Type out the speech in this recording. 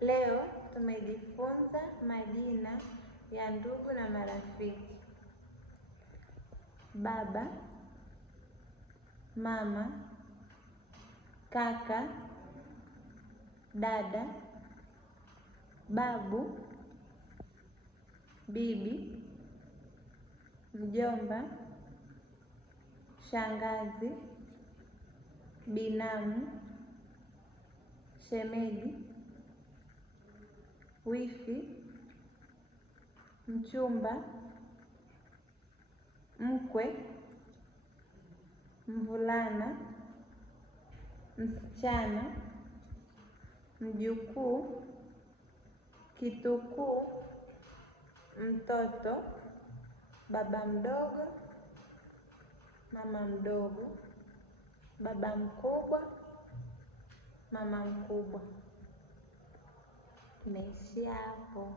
Leo tumejifunza majina ya ndugu na marafiki: baba, mama, kaka, dada, babu, bibi, mjomba, shangazi, binamu, shemeji, wifi, mchumba, mkwe, mvulana, msichana, mjukuu, kitukuu, mtoto, baba mdogo, mama mdogo, baba mkubwa, mama mkubwa. Tumeishia hapo.